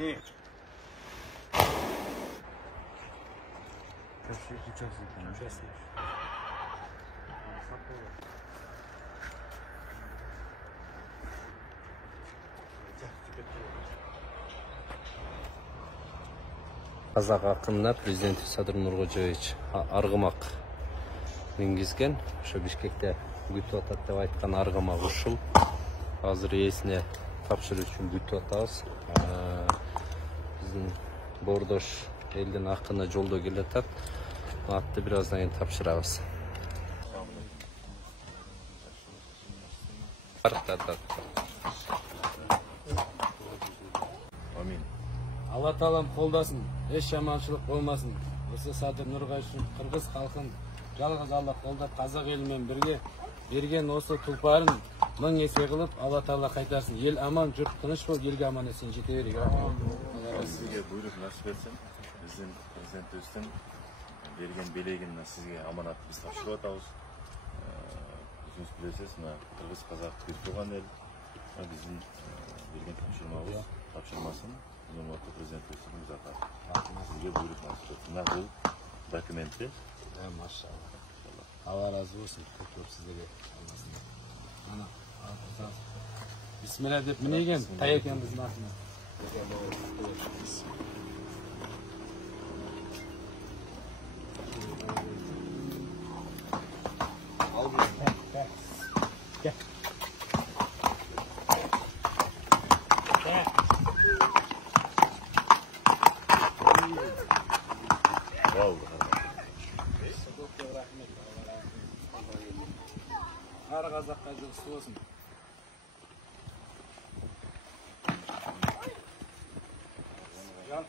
Қазақ ақынына президент Садыр Нуркожоевич арғымақ мінгізген. Ошо Бишкекте күтүп атат деп айткан арғымақ ушул. Азыр ээсине тапшыруу үчүн күтүп атабыз. Биздин бордош элдин акыны жолдо келатат. Атты бир аздан кийин тапшырабыз. Амин. Алла Таалам колдосын, эч жаманчылык болмасын. Осы Садыр Нуркожоевич кыргыз халкын жалгыз Алла колдоп, казак эли менен бирге берген осы тулпарын 1000 эсе кылып Алла Таала кайтарсын. Ел аман, журт тыныч бол, элге аман эсен жете берейик. Сизге буйрук насип этсин. Биздин президентибиздин берген белегин сизге аманат биз тапшырып атабыз. Өзүңүз билесиз, мына кыргыз казак бир тууган эл. Биздин берген тапшырмасын урматтуу президентибиздин имзатат. Сизге буйрук насип этсин. Мына бул документти. Машалла. Алла разы болсын. Көп сиздерге. Ana, Bismillah deb minegen, tayakan bizni atına. Gel. Her kazakka joksu olsun. Gel.